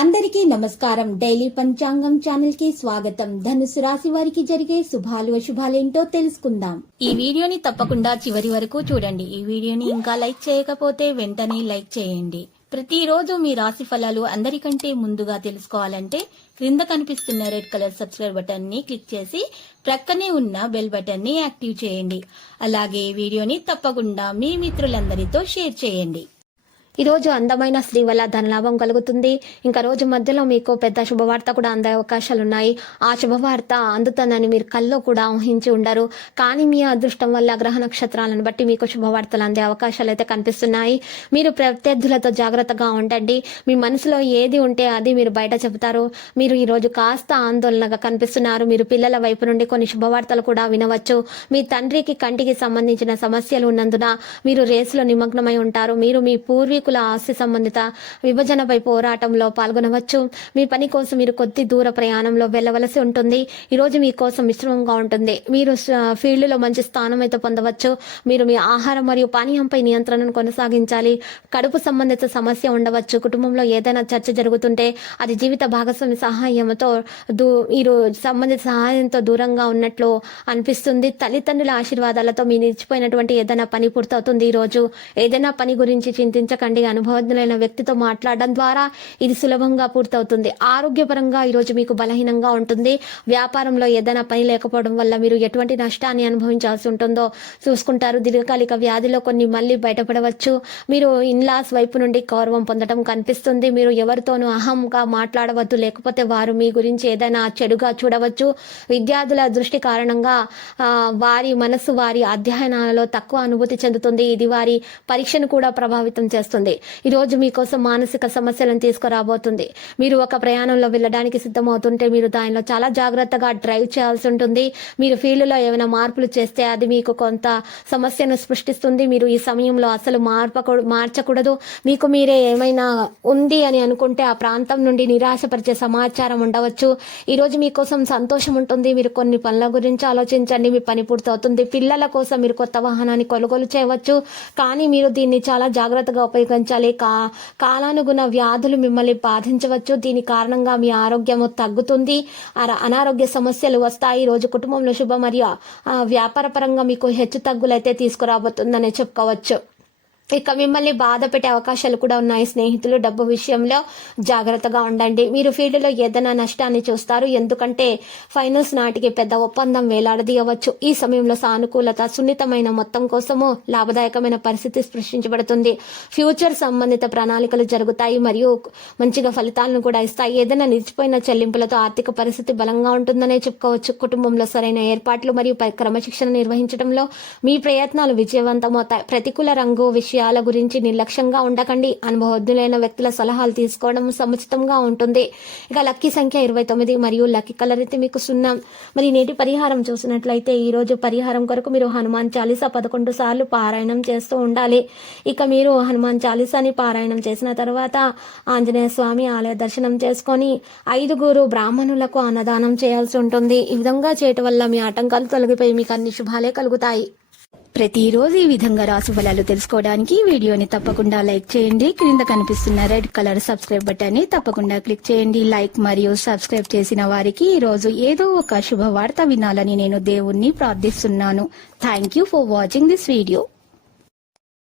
అందరికీ నమస్కారం. డైలీ పంచాంగం ఛానల్ కి స్వాగతం. ధనుసు రాశి వారికి జరిగే శుభాలు అశుభాలేంటో తెలుసుకుందాం. ఈ వీడియోని తప్పకుండా చివరి వరకు చూడండి. ఈ వీడియోని ఇంకా లైక్ చేయకపోతే వెంటనే లైక్ చేయండి. ప్రతిరోజు మీ రాశి ఫలాలు అందరికంటే ముందుగా తెలుసుకోవాలంటే క్రింద కనిపిస్తున్న రెడ్ కలర్ సబ్స్క్రైబ్ బటన్ ని క్లిక్ చేసి ప్రక్కనే ఉన్న బెల్ బటన్ ని యాక్టివ్ చేయండి. అలాగే వీడియోని తప్పకుండా మీ మిత్రులందరితో షేర్ చేయండి. ఈ రోజు అందమైన స్త్రీ వల్ల ధనలాభం కలుగుతుంది. ఇంకా రోజు మధ్యలో మీకు పెద్ద శుభవార్త కూడా అందే అవకాశాలున్నాయి. ఆ శుభవార్త అందుతుందని మీరు కల్లో కూడా ఊహించి ఉండరు. కానీ మీ అదృష్టం వల్ల గ్రహ నక్షత్రాలను బట్టి మీకు శుభవార్తలు అందే అవకాశాలు అయితే కనిపిస్తున్నాయి. మీరు ప్రత్యర్థులతో జాగ్రత్తగా ఉండండి. మీ మనసులో ఏది ఉంటే అది మీరు బయట చెబుతారు. మీరు ఈ రోజు కాస్త ఆందోళనగా కనిపిస్తున్నారు. మీరు పిల్లల వైపు నుండి కొన్ని శుభవార్తలు కూడా వినవచ్చు. మీ తండ్రికి కంటికి సంబంధించిన సమస్యలు ఉన్నందున మీరు రేసులో నిమగ్నమై ఉంటారు. మీరు మీ పూర్వీకుల ఆస్తి సంబంధిత విభజనపై పోరాటంలో పాల్గొనవచ్చు. మీ పని కోసం మీరు కొద్ది దూర ప్రయాణంలో వెళ్ళవలసి ఉంటుంది. ఈ రోజు మీకోసం మిశ్రమంగా ఉంటుంది. మీరు ఫీల్డ్లో మంచి స్థానం అయితే పొందవచ్చు. మీరు మీ ఆహారం మరియు పానీయంపై నియంత్రణను కొనసాగించాలి. కడుపు సంబంధిత సమస్య ఉండవచ్చు. కుటుంబంలో ఏదైనా చర్చ జరుగుతుంటే అది జీవిత భాగస్వామి సహాయంతో మీరు సంబంధిత సహాయంతో దూరంగా ఉన్నట్లు అనిపిస్తుంది. తల్లిదండ్రుల ఆశీర్వాదాలతో మీ నిలిచిపోయినటువంటి ఏదైనా పని పూర్తవుతుంది. ఈ రోజు ఏదైనా పని గురించి చింతించకండి. అనుభవజ్ఞులైన వ్యక్తితో మాట్లాడడం ద్వారా ఇది సులభంగా పూర్తవుతుంది. ఆరోగ్యపరంగా ఈ రోజు మీకు బలహీనంగా ఉంటుంది. వ్యాపారంలో ఏదైనా పని లేకపోవడం వల్ల మీరు ఎటువంటి నష్టాన్ని అనుభవించాల్సి ఉంటుందో చూసుకుంటారు. దీర్ఘకాలిక వ్యాధిలో కొన్ని మళ్ళీ బయటపడవచ్చు. మీరు ఇన్లాస్ వైపు నుండి గౌరవం పొందడం కనిపిస్తుంది. మీరు ఎవరితోనూ అహంగా మాట్లాడవద్దు, లేకపోతే వారు మీ గురించి ఏదైనా చెడుగా చూడవచ్చు. విద్యార్థుల దృష్టి కారణంగా వారి మనసు వారి అధ్యయనాలలో తక్కువ అనుభూతి చెందుతుంది. ఇది వారి పరీక్షను కూడా ప్రభావితం చేస్తుంది. ఈ రోజు మీకోసం మానసిక సమస్యలను తీసుకురాబోతుంది. మీరు ఒక ప్రయాణంలో వెళ్ళడానికి సిద్ధమవుతుంటే మీరు దానిలో చాలా జాగ్రత్తగా డ్రైవ్ చేయాల్సి ఉంటుంది. మీరు ఫీల్డ్లో ఏమైనా మార్పులు చేస్తే అది మీకు కొంత సమస్యను సృష్టిస్తుంది. మీరు ఈ సమయంలో అసలు మార్చకూడదు. మీకు మీరే ఏమైనా ఉంది అని అనుకుంటే ఆ ప్రాంతం నుండి నిరాశపరిచే సమాచారం ఉండవచ్చు. ఈ రోజు మీకోసం సంతోషం ఉంటుంది. మీరు కొన్ని పనుల గురించి ఆలోచించండి. మీ పని పూర్తవుతుంది. పిల్లల కోసం మీరు కొత్త వాహనాన్ని కొనుగోలు చేయవచ్చు. కానీ మీరు దీన్ని చాలా జాగ్రత్తగా ఉపయోగించాలి. కాలానుగుణ వ్యాధులు మిమ్మల్ని బాధించవచ్చు. దీని కారణంగా మీ ఆరోగ్యము తగ్గుతుంది. అనారోగ్య సమస్యలు వస్తాయి. ఈ రోజు కుటుంబంలో శుభ మరియు వ్యాపార పరంగా మీకు హెచ్చు తగ్గులైతే తీసుకురాబోతుందని చెప్పుకోవచ్చు. ఇక మిమ్మల్ని బాధ పెట్టే అవకాశాలు కూడా ఉన్నాయి. స్నేహితులు డబ్బు విషయంలో జాగ్రత్తగా ఉండండి. మీరు ఫీల్డ్లో ఏదైనా నష్టాన్ని చూస్తారు. ఎందుకంటే ఫైనల్స్ నాటికి పెద్ద ఒప్పందం వేలాడదీయవచ్చు. ఈ సమయంలో సానుకూలత సున్నితమైన మొత్తం కోసము లాభదాయకమైన పరిస్థితి సృష్టించబడుతుంది. ఫ్యూచర్ సంబంధిత ప్రణాళికలు జరుగుతాయి మరియు మంచిగా ఫలితాలను కూడా ఇస్తాయి. ఏదైనా నిలిచిపోయిన చెల్లింపులతో ఆర్థిక పరిస్థితి బలంగా ఉంటుందనే చెప్పుకోవచ్చు. కుటుంబంలో సరైన ఏర్పాట్లు మరియు క్రమశిక్షణ నిర్వహించడంలో మీ ప్రయత్నాలు విజయవంతమవుతాయి. ప్రతికూల రంగు విషయాల గురించి నిర్లక్ష్యంగా ఉండకండి. అనుభవజ్ఞులైన వ్యక్తుల సలహాలు తీసుకోవడం సముచితంగా ఉంటుంది. ఇక లక్కీ సంఖ్య 29 మరియు లక్కీ కలర్ అయితే మీకు 0. మరి నేటి పరిహారం చూసినట్లయితే ఈ రోజు పరిహారం కొరకు మీరు హనుమాన్ చాలీసా 11 సార్లు పారాయణం చేస్తూ ఉండాలి. ఇక మీరు హనుమాన్ చాలీసాని పారాయణం చేసిన తర్వాత ఆంజనేయ స్వామి ఆలయ దర్శనం చేసుకొని 5 బ్రాహ్మణులకు అన్నదానం చేయాల్సి ఉంటుంది. ఈ విధంగా చేయటం వల్ల మీ ఆటంకాలు తొలగిపోయి మీకు అన్ని శుభాలే కలుగుతాయి. ప్రతిరోజు ఈ విధంగా రాశి ఫలాలు తెలుసుకోవడానికి వీడియోని తప్పకుండా లైక్ చేయండి. క్రింద కనిపిస్తున్న రెడ్ కలర్ సబ్స్క్రైబ్ బటన్ ని తప్పకుండా క్లిక్ చేయండి. లైక్ మరియు సబ్స్క్రైబ్ చేసిన వారికి ఈ రోజు ఏదో ఒక శుభవార్త వినాలని నేను దేవుణ్ణి ప్రార్థిస్తున్నాను. Thank you for watching this video.